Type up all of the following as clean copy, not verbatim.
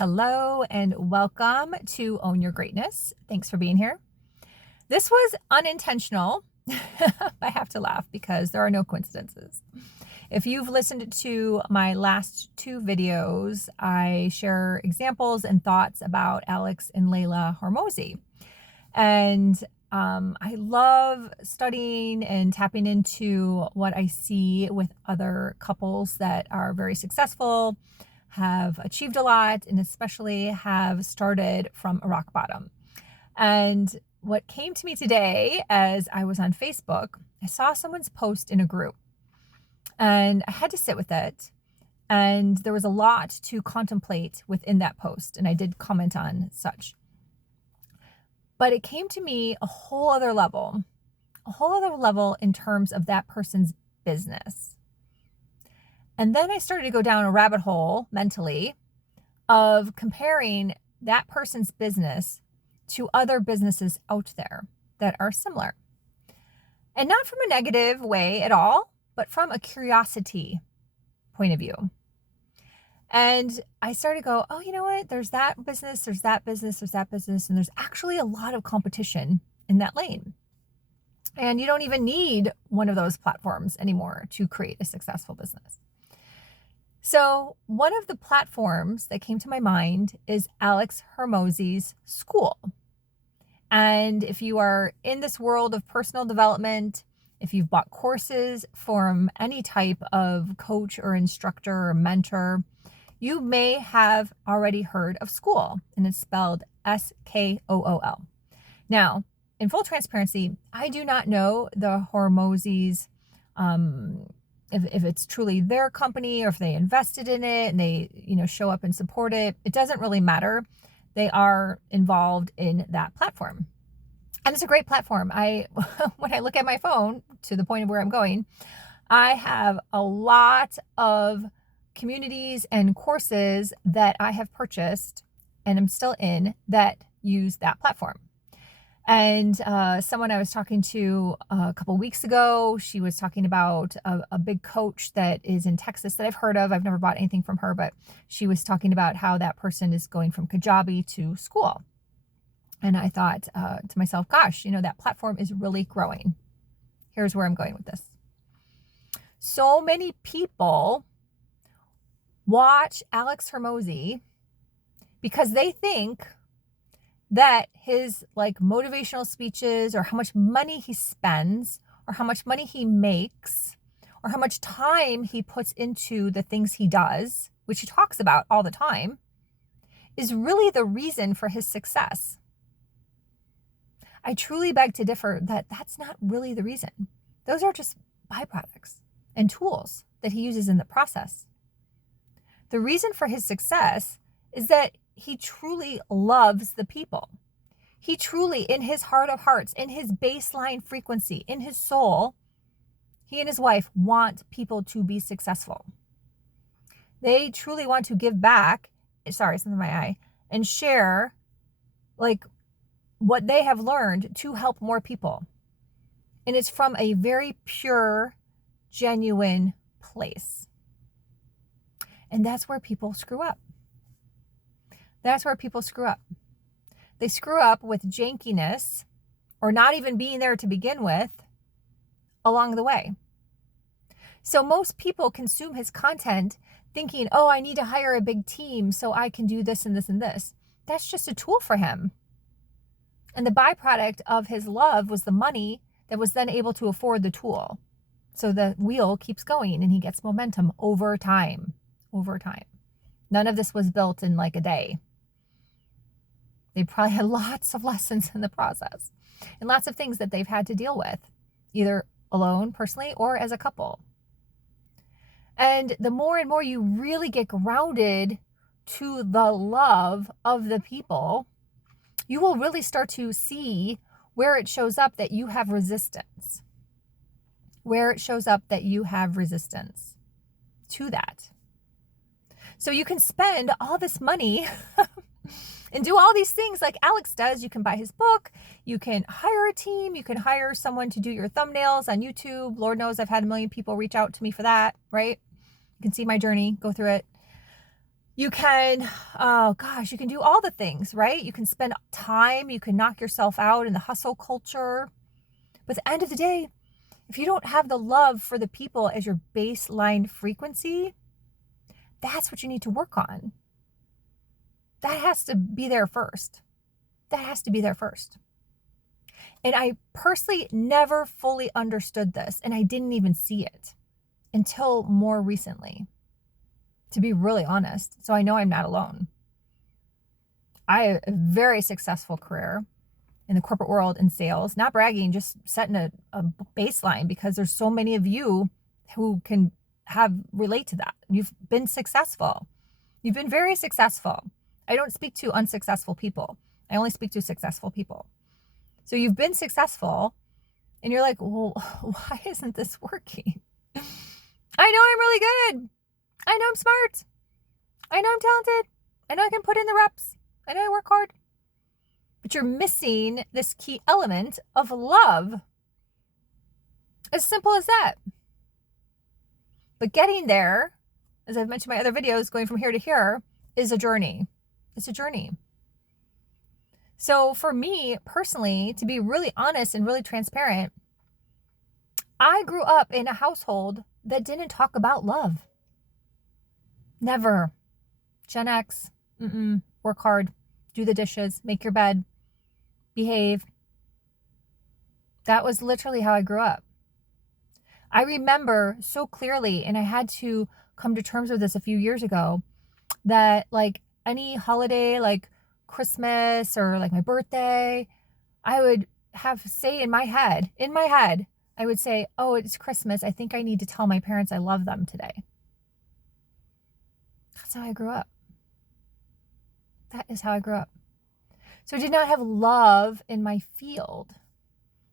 Hello and welcome to Own Your Greatness. Thanks for being here. This was unintentional. I have to laugh because there are no coincidences. If you've listened to my last two videos, I share examples and thoughts about Alex and Leila Hormozi. And I love studying and tapping into what I see with other couples that are very successful, have achieved a lot, and especially have started from a rock bottom. And what came to me today as I was on Facebook, I saw someone's post in a group and I had to sit with it. And there was a lot to contemplate within that post. And I did comment on such. But it came to me a whole other level in terms of that person's business. And then I started to go down a rabbit hole mentally of comparing that person's business to other businesses out there that are similar. And not from a negative way at all, but from a curiosity point of view. And I started to go, oh, you know what? There's that business, there's that business, there's that business, and there's actually a lot of competition in that lane. And you don't even need one of those platforms anymore to create a successful business. So one of the platforms that came to my mind is Alex Hormozi's school. And if you are in this world of personal development, if you've bought courses from any type of coach or instructor or mentor, you may have already heard of school, and it's spelled S-K-O-O-L. Now, in full transparency, I do not know the Hormozis, if it's truly their company or if they invested in it and they, show up and support it. It doesn't really matter. They are involved in that platform. And it's a great platform. When I look at my phone to the point of where I'm going, I have a lot of communities and courses that I have purchased and I'm still in that use that platform. And someone I was talking to a couple weeks ago, she was talking about a big coach that is in Texas that I've heard of. I've never bought anything from her, but she was talking about how that person is going from Kajabi to school. And I thought to myself, gosh, that platform is really growing. Here's where I'm going with this. So many people watch Alex Hormozi because they think that his motivational speeches or how much money he spends or how much money he makes or how much time he puts into the things he does, which he talks about all the time, is really the reason for his success. I truly beg to differ that that's not really the reason. Those are just byproducts and tools that he uses in the process. The reason for his success is that he truly loves the people. He truly, in his heart of hearts, in his baseline frequency, in his soul, he and his wife want people to be successful. They truly want to give back, something in my eye, and share what they have learned to help more people. And it's from a very pure, genuine place. And that's where people screw up. That's where people screw up. They screw up with jankiness or not even being there to begin with along the way. So most people consume his content thinking, oh, I need to hire a big team so I can do this and this and this. That's just a tool for him. And the byproduct of his love was the money that was then able to afford the tool. So the wheel keeps going and he gets momentum over time. None of this was built in a day. They probably had lots of lessons in the process and lots of things that they've had to deal with, either alone, personally, or as a couple. And the more and more you really get grounded to the love of the people, you will really start to see where it shows up that you have resistance. Where it shows up that you have resistance to that. So you can spend all this money and do all these things like Alex does. You can buy his book. You can hire a team. You can hire someone to do your thumbnails on YouTube. Lord knows I've had a million people reach out to me for that, right? You can see my journey, go through it. You can, oh gosh, you can do all the things, right? You can spend time, you can knock yourself out in the hustle culture. But at the end of the day, if you don't have the love for the people as your baseline frequency, that's what you need to work on. That has to be there first. That has to be there first. And I personally never fully understood this, and I didn't even see it until more recently, to be really honest. So I know I'm not alone. I have a very successful career in the corporate world in sales, not bragging, just setting a baseline, because there's so many of you who can relate to that. You've been successful. You've been very successful. I don't speak to unsuccessful people. I only speak to successful people. So you've been successful and you're like, well, why isn't this working? I know I'm really good. I know I'm smart. I know I'm talented. I know I can put in the reps. I know I work hard. But you're missing this key element of love. As simple as that. But getting there, as I've mentioned in my other videos, going from here to here, is a journey. It's a journey. So for me personally, to be really honest and really transparent, I grew up in a household that didn't talk about love. Never. Gen X, work hard, do the dishes, make your bed, behave. That was literally how I grew up. I remember so clearly, and I had to come to terms with this a few years ago, that like any holiday, like Christmas or like my birthday, I would say in my head, I would say, oh, it's Christmas. I think I need to tell my parents I love them today. That's how I grew up. That is how I grew up. So I did not have love in my field.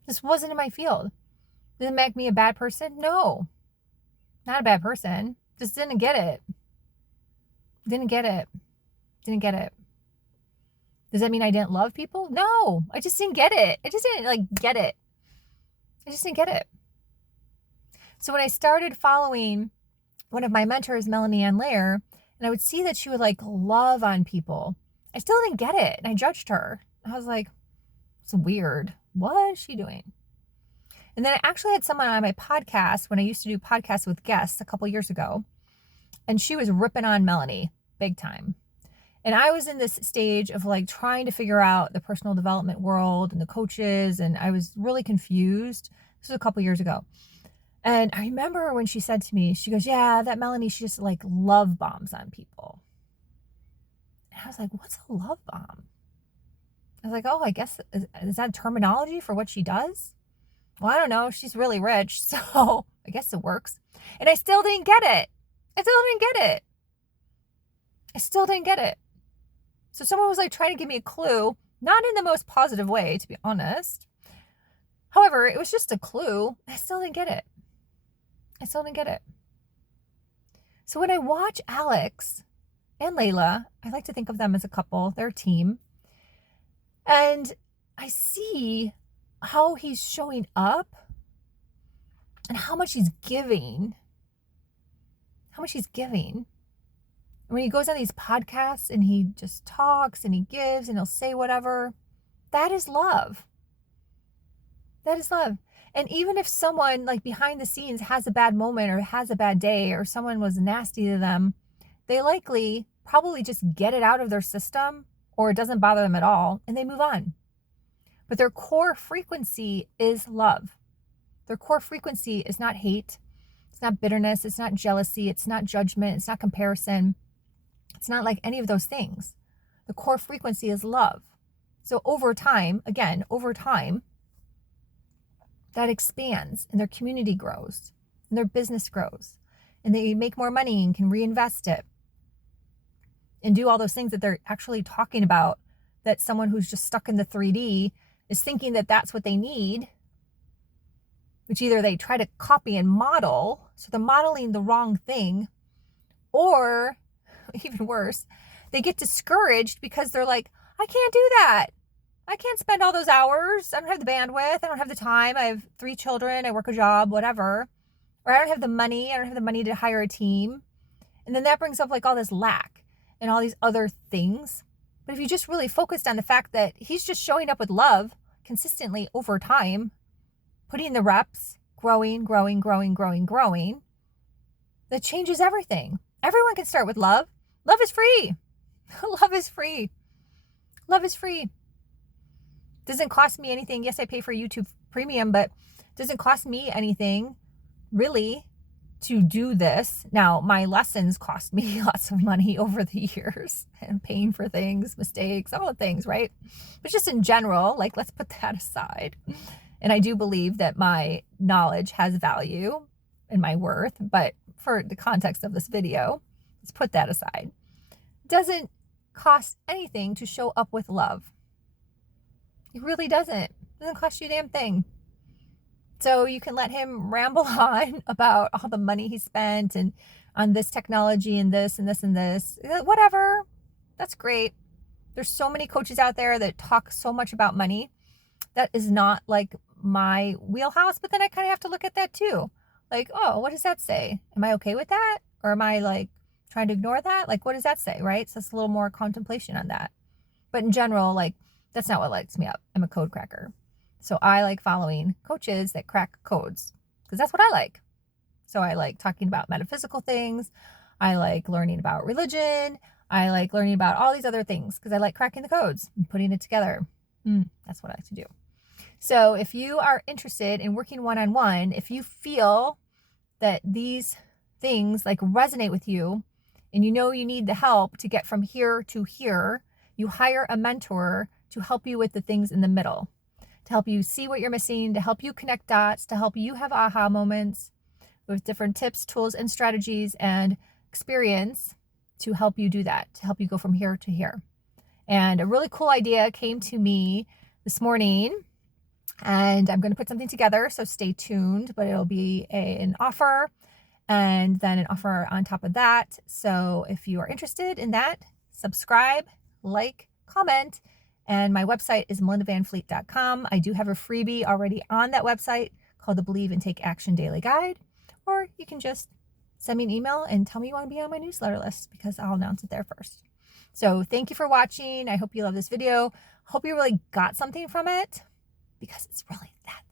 This wasn't in my field. Did it make me a bad person? No. Not a bad person. Just didn't get it. Didn't get it. Does that mean I didn't love people? No. I just didn't get it. I just didn't get it. I just didn't get it. So when I started following one of my mentors, Melanie Ann Layer, and I would see that she would love on people, I still didn't get it. And I judged her. I was like, it's weird. What is she doing? And then I actually had someone on my podcast when I used to do podcasts with guests a couple years ago. And she was ripping on Melanie big time. And I was in this stage of trying to figure out the personal development world and the coaches. And I was really confused. This was a couple years ago. And I remember when she said to me, she goes, yeah, that Melanie, she just love bombs on people. And I was like, what's a love bomb? I was like, oh, I guess, is that terminology for what she does? Well, I don't know. She's really rich, so I guess it works. And I still didn't get it. I still didn't get it. So someone was trying to give me a clue, not in the most positive way, to be honest. However, it was just a clue. I still didn't get it. So when I watch Alex and Leila, I like to think of them as a couple, they're a team. And I see how he's showing up and how much he's giving. When he goes on these podcasts and he just talks and he gives and he'll say whatever, that is love. And even if someone behind the scenes has a bad moment or has a bad day or someone was nasty to them, they probably just get it out of their system or it doesn't bother them at all and they move on. But their core frequency is love. Their core frequency is not hate. It's not bitterness. It's not jealousy. It's not judgment. It's not comparison. It's not any of those things. The core frequency is love. So over time, that expands and their community grows and their business grows and they make more money and can reinvest it and do all those things that they're actually talking about, that someone who's just stuck in the 3D is thinking that that's what they need, which either they try to copy and model, so they're modeling the wrong thing, or even worse, they get discouraged because they're like, I can't do that. I can't spend all those hours. I don't have the bandwidth. I don't have the time. I have 3 children. I work a job, whatever. Or I don't have the money. I don't have the money to hire a team. And then that brings up all this lack. and all these other things. But if you just really focused on the fact that he's just showing up with love consistently over time, putting the reps, growing, that changes everything. Everyone can start with love. Love is free. Love is free. Love is free. Doesn't cost me anything. Yes, I pay for YouTube Premium, but doesn't cost me anything really to do this. Now, my lessons cost me lots of money over the years, and paying for things, mistakes, all the things, right? But just in general, like, let's put that aside. And I do believe that my knowledge has value and my worth, but for the context of this video, let's put that aside. It doesn't cost anything to show up with love. It really doesn't. It doesn't cost you a damn thing. So you can let him ramble on about all the money he spent and on this technology and this and this and this. Whatever. That's great. There's so many coaches out there that talk so much about money. That is not like my wheelhouse, but then I kind of have to look at that too. Like, oh, what does that say? Am I okay with that? Or am I like trying to ignore that? Like, what does that say, right? So it's a little more contemplation on that. But in general, like, that's not what lights me up. I'm a code cracker. So I like following coaches that crack codes because that's what I like. So I like talking about metaphysical things. I like learning about religion. I like learning about all these other things because I like cracking the codes and putting it together. That's what I like to do. So if you are interested in working one-on-one, if you feel that these things like resonate with you and you know you need the help to get from here to here, you hire a mentor to help you with the things in the middle, to help you see what you're missing, to help you connect dots, to help you have aha moments with different tips, tools, and strategies and experience to help you do that, to help you go from here to here. And a really cool idea came to me this morning, and I'm going to put something together, so stay tuned, but it'll be an offer and then an offer on top of that. So if you are interested in that, subscribe, like, comment, and my website is melindavanfleet.com. I do have a freebie already on that website called the Believe and Take Action Daily Guide, or you can just send me an email and tell me you want to be on my newsletter list because I'll announce it there first. So thank you for watching. I hope you love this video. Hope you really got something from it because it's really that